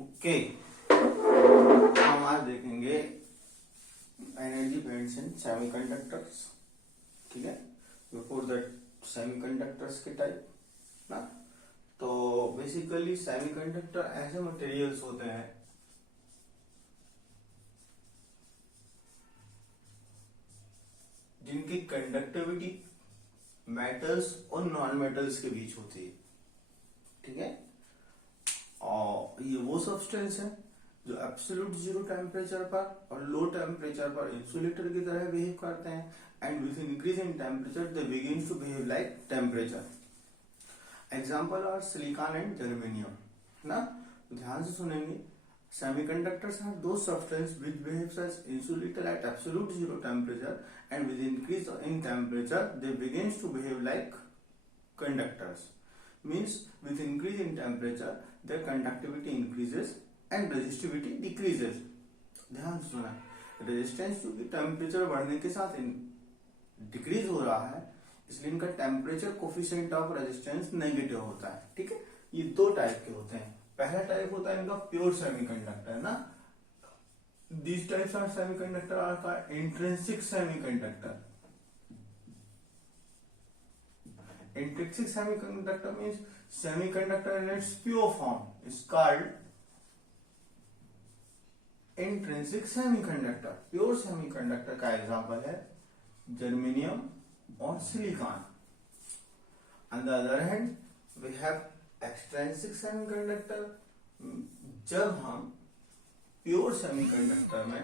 Okay, हम आज देखेंगे एनर्जी बैंड्स इन सेमीकंडक्टर्स। ठीक है, बिफोर दैट सेमीकंडक्टर्स के टाइप ना। तो बेसिकली सेमीकंडक्टर ऐसे मटेरियल्स होते हैं जिनकी कंडक्टिविटी मेटल्स और नॉन मेटल्स के बीच होती है। ठीक है, और ये वो सब्सटेंस है जो एब्सोल्यूट जीरो टेम्परेचर पर और लो टेम्परेचर पर इंसुलेटर की तरह बिहेव करते हैं, and with increase in temperature they begin to behave like temperature. Example are silicon and germanium ना। तो ध्यान से सुनेंगे, semiconductors are those substance which behaves as insulator at absolute zero temperature, and with increase in temperature they begins to behave like conductors. Means with increase in temperature their conductivity increases and resistivity decreases. ध्यान से सुना, resistance क्योंकि temperature बढ़ने के साथ decrease हो रहा है, इसलिए इनका temperature coefficient of resistance negative होता है। ठीक है, ये दो टाइप के होते हैं। पहला टाइप होता है इनका प्योर सेमीकंडक्टर ना। This types are semiconductor are का intrinsic semiconductor. Intrinsic semiconductor means semiconductor in its pure form is called intrinsic semiconductor. Pure semiconductor का एग्जांपल है जर्मेनियम और silicon. On the other hand we have extrinsic semiconductor. जब हम pure semiconductor में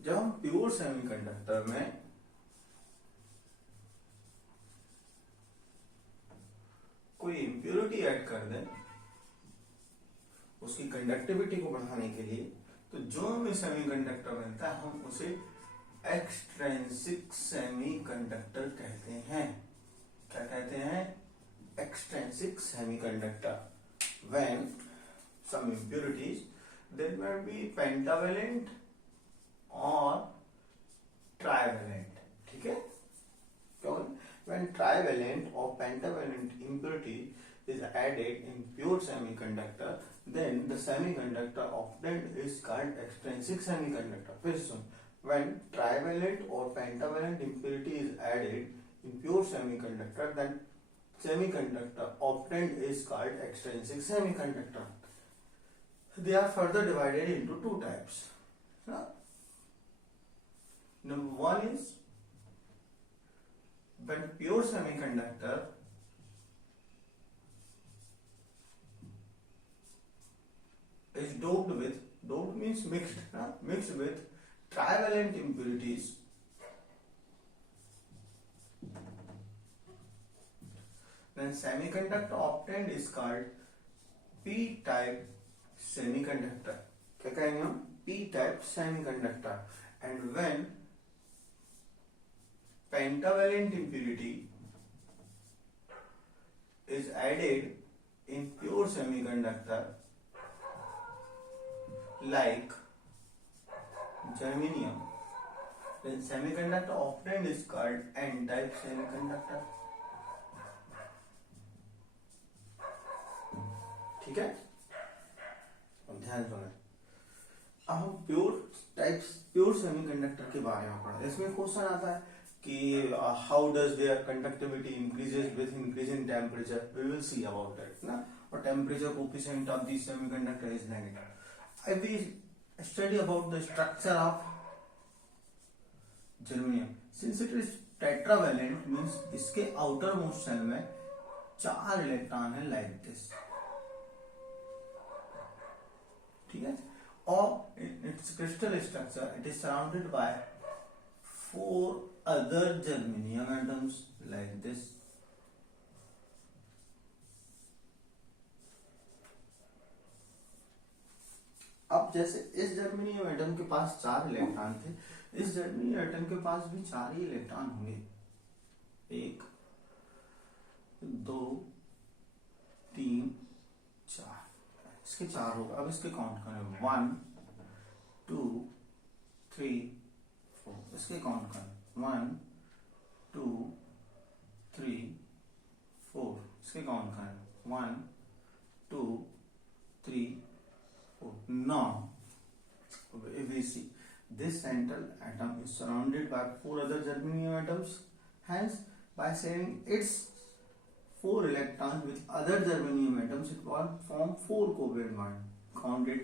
जब हम pure semiconductor में कोई इंप्योरिटी ऐड कर दें उसकी कंडक्टिविटी को बढ़ाने के लिए, तो जो हमें सेमीकंडक्टर मिलता है हम उसे एक्सट्रिंसिक सेमीकंडक्टर कहते हैं। क्या कहते हैं? Extrinsic semiconductor. When some impurities that may be pentavalent और ट्राइवेलेंट। ठीक है, क्यों? When trivalent or pentavalent impurity is added in pure semiconductor, then the semiconductor obtained is called extrinsic semiconductor. फिर सुन, when trivalent or pentavalent impurity is added in pure semiconductor, then semiconductor obtained is called extrinsic semiconductor. They are further divided into two types. Number one is when pure semiconductor is doped means mixed with trivalent impurities. Then semiconductor obtained is called p-type semiconductor. क्या कहेंगे हम? p-type semiconductor. And when pentavalent impurity is added in pure semiconductor like germanium, then semiconductor obtained is called n-type semiconductor. ठीक है, अब ध्यान सुने। अब हम प्योर सेमीकंडक्टर के बारे में पढ़ा। इसमें क्वेश्चन आता है कि how does their conductivity increases with increasing temperature. We will see about that ना। और temperature coefficient of this semiconductor is negative. I will study about the structure of germanium. Since it is tetravalent means इसके outermost shell में 4 electron है like this. ठीक है, और its crystal structure it is surrounded by 4 other germanium atoms like this. अब जैसे इस germanium atom के पास 4 इलेक्ट्रॉन थे, इस जर्मेनियम एटम के पास भी 4 ही इलेक्ट्रॉन होंगे, 1 2 3 4, इसके 4 होगा। अब इसके काउंट करें 1 2 3 4, इसके काउंट करें 1 2 3 4, इसके काउंट करें 1 2 3 4। Now if we see this central atom is surrounded by 4 other germanium atoms, hence by sharing its 4 electrons with other germanium atoms it will form 4 covalent bond. Count it: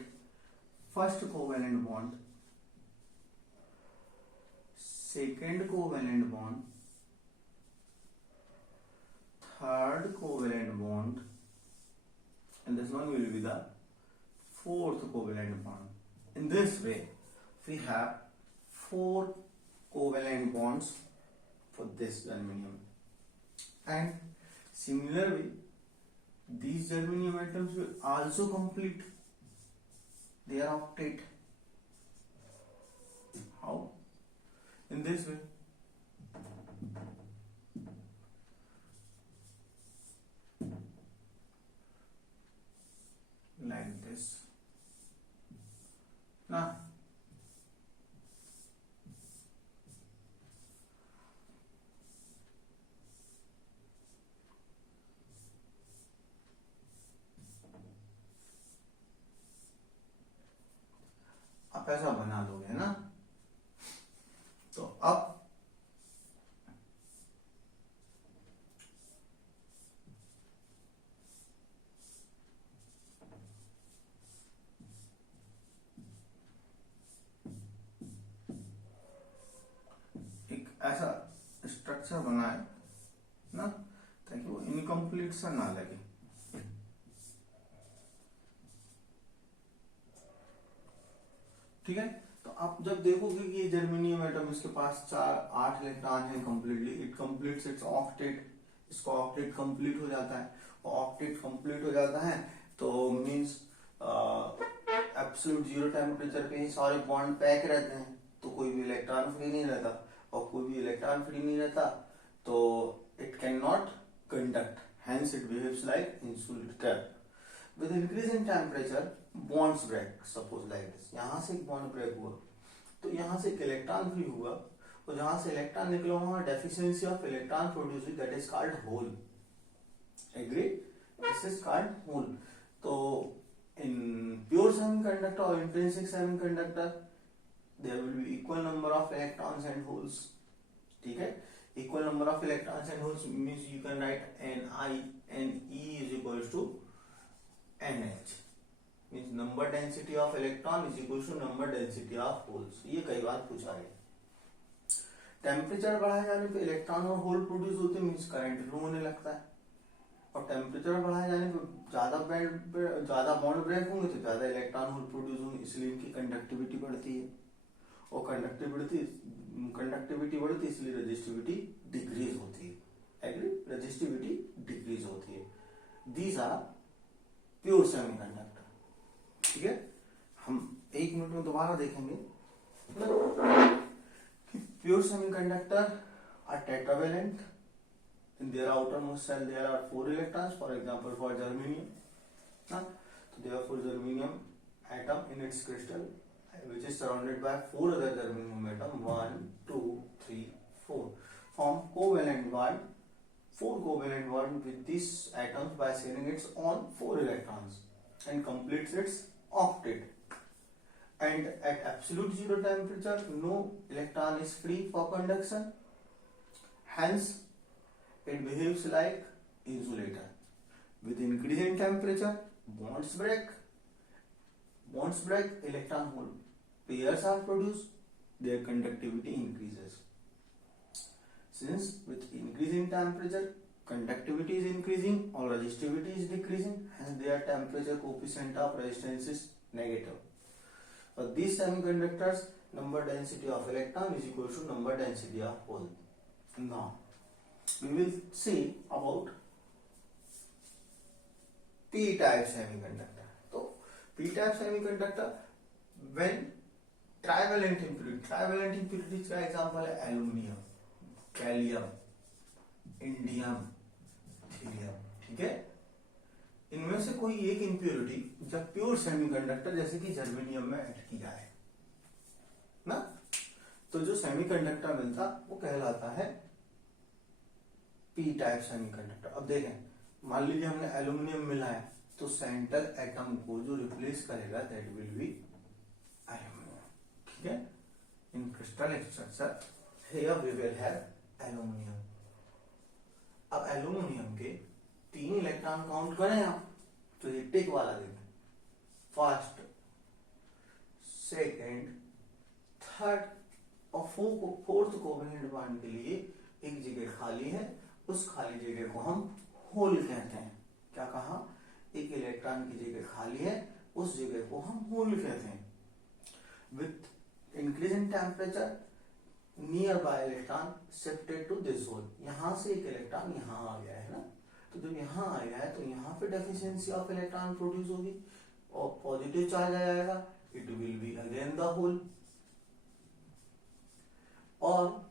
first covalent bond, second covalent bond, third covalent bond, and this one will be the fourth covalent bond. In this way we have 4 covalent bonds for this germanium, and similarly these germanium atoms will also complete their octet. How? In this way. Like this. Now आप ऐसा बना दोगे ना, तो अब एक ऐसा structure बनाए ना ताकि वो इनकम्प्लीट सा ना लगे। ठीक है, तो आप जब देखोगे कि ये जर्मेनियम एटम इसके पास 8 इलेक्ट्रॉन है completely, it completes it's octet, इसका ऑक्टेट कंप्लीट हो जाता है, और ऑक्टेट कंप्लीट हो जाता है तो मींस एब्सोल्यूट जीरो टेम्परेचर पे ही सारे बॉन्ड पैक रहते हैं, तो कोई भी इलेक्ट्रॉन फ्री नहीं रहता, और कोई भी इलेक्ट्रॉन फ्री नहीं रहता तो it cannot conduct, hence it behaves like insulator. With increase in temperature bonds break, suppose like this, यहां से एक बॉन्ड ब्रेक हुआ तो यहां से एक इलेक्ट्रॉन फ्री हुआ, और जहां से इलेक्ट्रॉन निकला वहां deficiency of electron produce, that is called hole. Agree? This is called hole. तो इन प्योर सेमीकंडक्टर और intrinsic semiconductor there will be equal number of electrons and holes. ठीक है, equal number of electrons and holes means you can write Ne is equals to NH, means number density of electron is equals to number density of holes। ये कई बार पूछा है। Temperature बढ़ाए जाने पे electron और होल प्रोड्यूस होते हैं, मींस करंट फ्लो होने लगता है, और टेम्परेचर बढ़ाए जाने पे ज्यादा बॉन्ड ब्रेक होंगे तो ज्यादा इलेक्ट्रॉन होल प्रोड्यूस होंगे, इसलिए इनकी कंडक्टिविटी बढ़ती है, और कंडक्टिविटी बढ़ती है इसलिए रेजिस्टिविटी डिक्रीज होती है। एग्री? रेजिस्टिविटी डिक्रीज होती है। These are pure semiconductor. ठीक है, हम 1 मिनट में दोबारा देखेंगे। Pure semiconductor are tetravalent, in their outermost shell there are 4 electrons, for example for germanium, so therefore germanium atom in its crystal which is surrounded by 4 other germanium atom, 1 2 3 4, form covalent bond, 4 covalent bond with these atoms by sharing its own 4 electrons and completes its octet, and at absolute zero temperature no electron is free for conduction, hence it behaves like insulator. With increase in temperature bonds break, electron hole pairs are produced, their conductivity increases. Since with increase in temperature conductivity is increasing or resistivity is decreasing, hence their temperature coefficient of resistance is negative. For these semiconductors number density of electron is equal to number density of hole. Now we will see about p-type semiconductor. So p-type semiconductor, when trivalent impurity, trivalent impurities का example है aluminium, gallium, indium, थीरियम। ठीक है, इनमें से कोई एक impurity जब pure semiconductor जैसे कि जर्मेनियम में ऐड की जाए ना, तो जो सेमीकंडक्टर मिलता वो कहलाता है पी टाइप सेमीकंडक्टर। अब देखें, मान लीजिए हमने एल्यूमिनियम मिलाया तो सेंट्रल एटम को जो रिप्लेस करेगा दैट विल बी एल्यूमिनियम। ठीक है, in crystal structure here we will have aluminium. अब एल्यूमिनियम के 3 इलेक्ट्रॉन काउंट करें आप तो ये टिक वाला देखें, फर्स्ट, सेकेंड, थर्ड और फोर्थ कोवेलेंट बॉन्ड के लिए एक जगह खाली है, उस खाली जगह को हम होल कहते हैं। क्या कहा, एक इलेक्ट्रॉन की जगह खाली है, उस जगह को हम होल कहते हैं। With increase in temperature nearby electron shifted to this hole, यहां से एक इलेक्ट्रॉन यहां आ गया है ना, तो जब यहां आ गया है तो यहां पे डेफिशिएंसी ऑफ इलेक्ट्रॉन प्रोड्यूस होगी और पॉजिटिव चार्ज आ जाएगा, it will be again the hole. और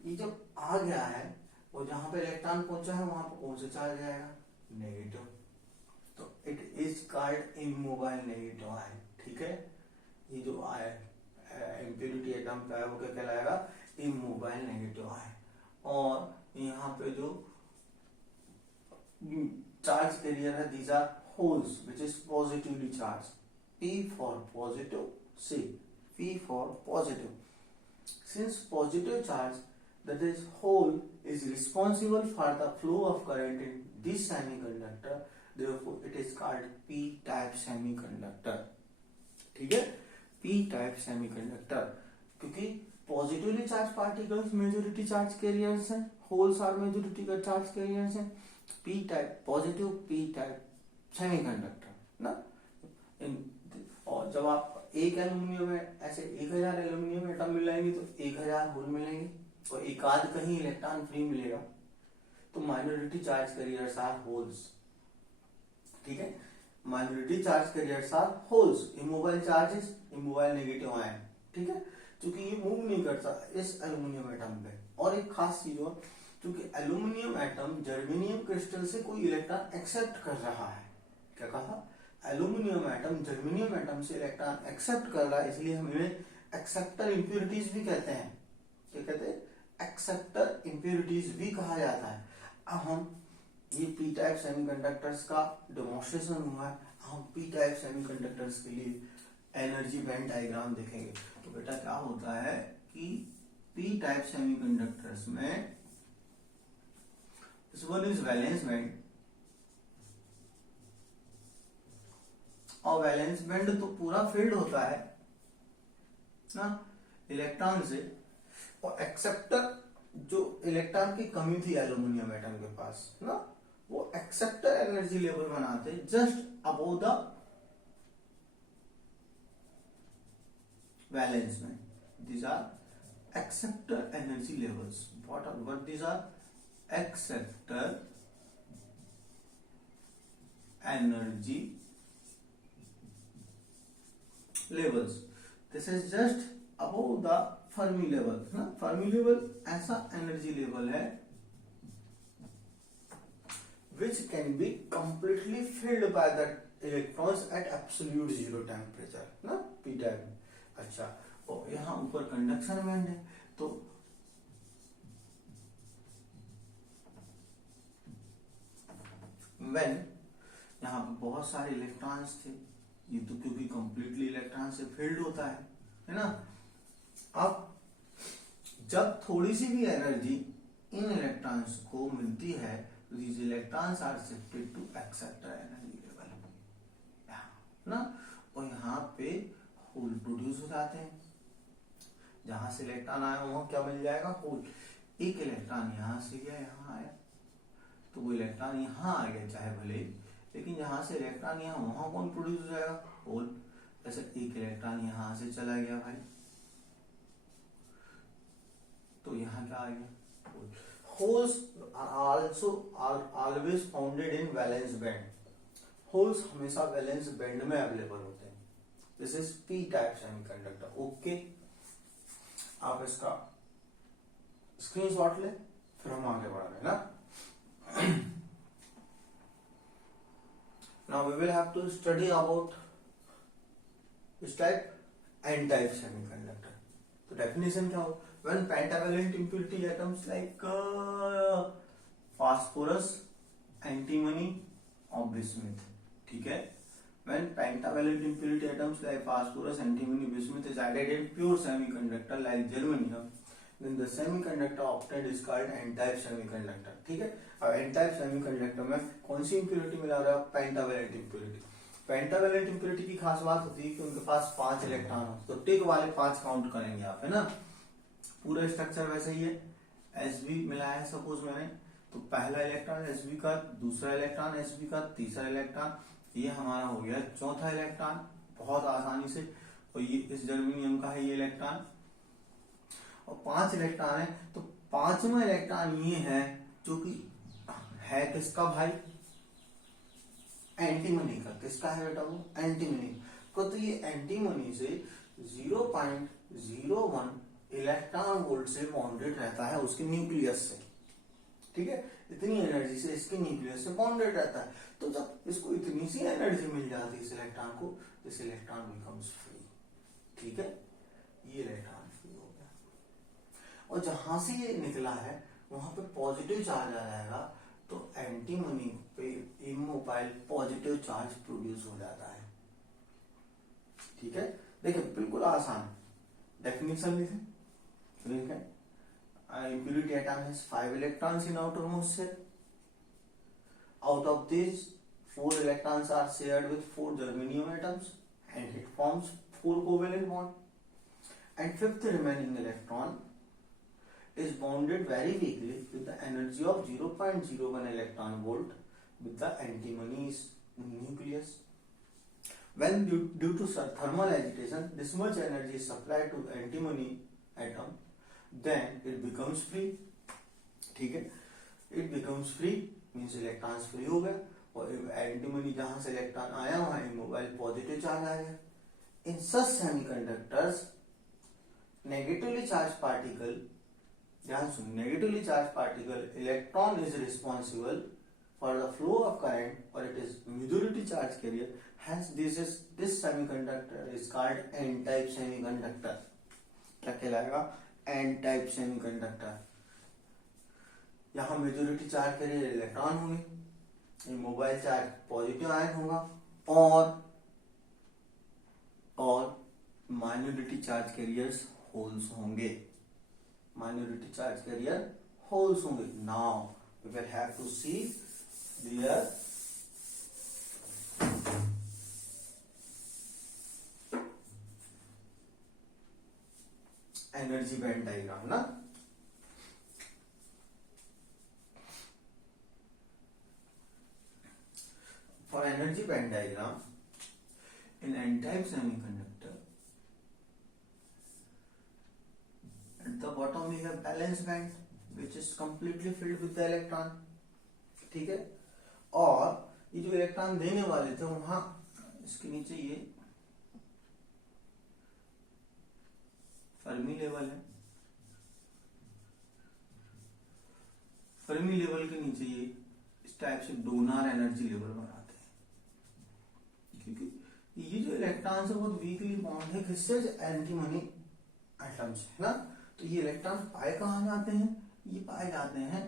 ये जब आ गया है और जहां पे इलेक्ट्रॉन पहुंचा है वहां पर कौन सा चार्ज आएगा, नेगेटिव, तो it is called immobile negative ion. ठीक है, ये जो इम्प्योरिटी एटम का है वो क्या कहलाएगा, इमोबाइल नेगेटिव आयन। और यहाँ पे जो चार्ज कैरियर है, these are holes which is positively charge, P for positive, C, P for positive. Since positive charge, that is hole, is responsible for the flow of current in this semiconductor, therefore it is called p-type semiconductor. ठीक है, p-type semiconductor, क्योंकि positively charge particles majority charge carriers हैं, holes are majority का charge carriers हैं, P type positive, P type semiconductor ना। और जब आप एक एल्यूमिनियम में ऐसे 1000 एल्यूमिनियम एटम मिलाएंगे तो 1000 होल मिलेंगे और एक आध कहीं इलेक्ट्रॉन फ्री मिलेगा, तो minority charge carriers are holes. ठीक है, minority charge carriers are holes, immobile charges, immobile negative ion. ठीक है, क्योंकि ये मूव नहीं करता इस एल्यूमिनियम एटम पे। और एक खास चीज और, क्योंकि एल्यूमिनियम एटम जर्मेनियम क्रिस्टल से कोई इलेक्ट्रॉन एक्सेप्ट कर रहा है, क्या कहा, एल्यूमिनियम एटम जर्मेनियम एटम से इलेक्ट्रॉन एक्सेप्ट कर रहा है, इसलिए हम इन्हें एक्सेप्टर इंप्योरिटीज भी कहते हैं। क्या कहते हैं, एक्सेप्टर इंप्योरिटीज भी कहा जाता है। अब हम ये पी टाइप सेमीकंडक्टर्स का डेमोन्स्ट्रेशन हुआ है, हम पी टाइप सेमीकंडक्टर्स के लिए एनर्जी बैंड डायग्राम देखेंगे। तो बेटा क्या होता है कि पी टाइप सेमीकंडक्टर्स में this one is valence band, और वैलेंस बैंड तो पूरा फील्ड होता है ना इलेक्ट्रॉन से, और एक्सेप्टर जो इलेक्ट्रॉन की कमी थी एल्यूमिनियम एटम के पास ना, वो एक्सेप्टर एनर्जी लेवल बनाते just above the valence band. these are acceptor energy levels. What these are? Acceptor energy levels. This is just above the Fermi level. ना Fermi level ऐसा energy level है which can be completely filled by the electrons at absolute zero temperature ना p type। अच्छा, और यहाँ ऊपर conduction band है, तो व्हेन यहाँ पे बहुत सारे इलेक्ट्रॉन्स थे, ये तो क्योंकि कंप्लीटली इलेक्ट्रॉन से फिल्ड होता है ना। अब जब थोड़ी सी भी एनर्जी इन इलेक्ट्रॉन्स को मिलती है तो these electrons are shifted to acceptor energy level ना, और यहाँ पे होल प्रोड्यूस हो जाते हैं। जहां से इलेक्ट्रॉन आया वहां क्या मिल जाएगा, होल। एक इलेक्ट्रॉन यहां से गया यहां आया तो वो इलेक्ट्रॉन यहां आ गया चाहे भले, लेकिन जहां से इलेक्ट्रॉन यहां वहां कौन प्रोड्यूस हो जाएगा, होल। जैसे एक इलेक्ट्रॉन यहां से चला गया भाई तो यहां क्या आ गया, hole. Holes also are always founded in valence band. Holes हमेशा वैलेंस बैंड में अवेलेबल होते हैं this is P type semiconductor. Okay, आप इसका स्क्रीनशॉट ले, फिर हम आगे बढ़ रहे हैं ना। Now we will have to study about this type n type semiconductor. तो definition क्या हो? When pentavalent impurity atoms like phosphorus, antimony or bismuth, ठीक है? When pentavalent impurity atoms like phosphorus, antimony, bismuth is added in pure semiconductor like germanium, then the semiconductor obtained is called n-type semiconductor। ठीक है, अब n-type semiconductor में कौन सी impurity मिला रहा है? Pentavalent impurity। पेंटावेलेंट impurity की खास बात होती है कि उनके पास 5 इलेक्ट्रॉन हो, तो टिक वाले 5 काउंट करेंगे आप, है ना। पूरा स्ट्रक्चर वैसा ही है, Sb मिला है सपोज मैंने, तो पहला इलेक्ट्रॉन Sb का, दूसरा इलेक्ट्रॉन Sb का, तीसरा इलेक्ट्रॉन, ये हमारा हो गया चौथा इलेक्ट्रॉन, बहुत आसानी से। और ये इस जर्मेनियम का है ये इलेक्ट्रॉन, और 5 इलेक्ट्रॉन है, तो 5वां इलेक्ट्रॉन ये है जो कि है किसका भाई? एंटीमनी का। किसका है बेटा? वो एंटीमनी को। तो ये एंटीमनी से 0.01 इलेक्ट्रॉन वोल्ट से बॉन्डेड रहता है उसके न्यूक्लियस से, ठीक है। इतनी एनर्जी से इसके न्यूक्लियस से बॉन्डेड रहता है। तो जब इसको इतनी सी एनर्जी मिल जाती है इस इलेक्ट्रॉन को, दिस इलेक्ट्रॉन बिकम्स फ्री, ठीक है। ये इलेक्ट्रॉन फ्री हो गया, और जहां से ये निकला है वहां पे पॉजिटिव चार्ज आ जाएगा, तो एंटीमनी पे इमोबाइल पॉजिटिव चार्ज प्रोड्यूस हो जाता है, ठीक है। देखिए बिल्कुल आसान डेफिनेशन लिखे, ठीक है। Impurity atom has 5 electrons in outermost shell. Out of these, 4 electrons are shared with 4 germanium atoms, and it forms 4 covalent bond. And 5th remaining electron is bonded very weakly with the energy of 0.01 electron volt with the antimony's nucleus. When due to thermal agitation, this much energy is supplied to the antimony atom, then it becomes free, ठीक है। it becomes free means electrons free हो गए, और antimony जहां से electron आया वहां immobile positive charge आ गया। in such semiconductors negatively charged particle, ध्यान सुन, negatively charged particle electron is responsible for the flow of current, or it is majority charge carrier, hence this semiconductor is called n-type semiconductor। क्या कहलाएगा? n-type semiconductor। यहाँ majority charge carrier electron होंगे, mobile charge positive ion होगा, और minority charge carriers holes होंगे, minority charge carrier holes होंगे। Now we will have to see their energy band diagram ना। For energy band diagram in n-type semiconductor, at the bottom we have valence band which is completely filled with the electron, ठीक है। और ये जो electron देने वाले थे वहां इसके नीचे ये फर्मी लेवल है, फर्मी लेवल के नीचे ये इस टाइप से डोनर एनर्जी लेवल बनाते हैं, क्योंकि ये जो इलेक्ट्रॉन से बहुत वीकली बॉन्ड है किससे? एंटीमनी एटम से, है ना। तो ये इलेक्ट्रॉन पाए कहां जाते हैं? ये पाए जाते हैं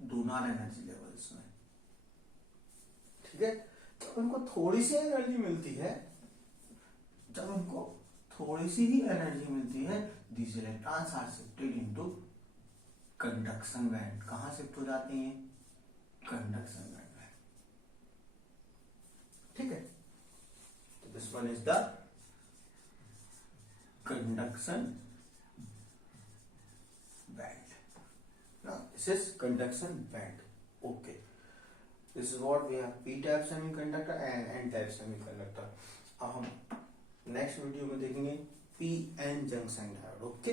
डोनर एनर्जी लेवल्स में, ठीक है। जब उनको थोड़ी सी एनर्जी मिलती है, जब उनको थोड़ी सी ही एनर्जी मिलती है, these electrons are shifted into conduction band। कहां शिफ्ट हो जाती हैं? कंडक्शन बैंड में, ठीक है। तो this one is the conduction band, now this is conduction band। okay, this is what we have p type semiconductor and n type semiconductor। अब हम नेक्स्ट वीडियो में देखेंगे P N junction diode. Okay.